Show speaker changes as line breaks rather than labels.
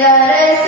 Yeah.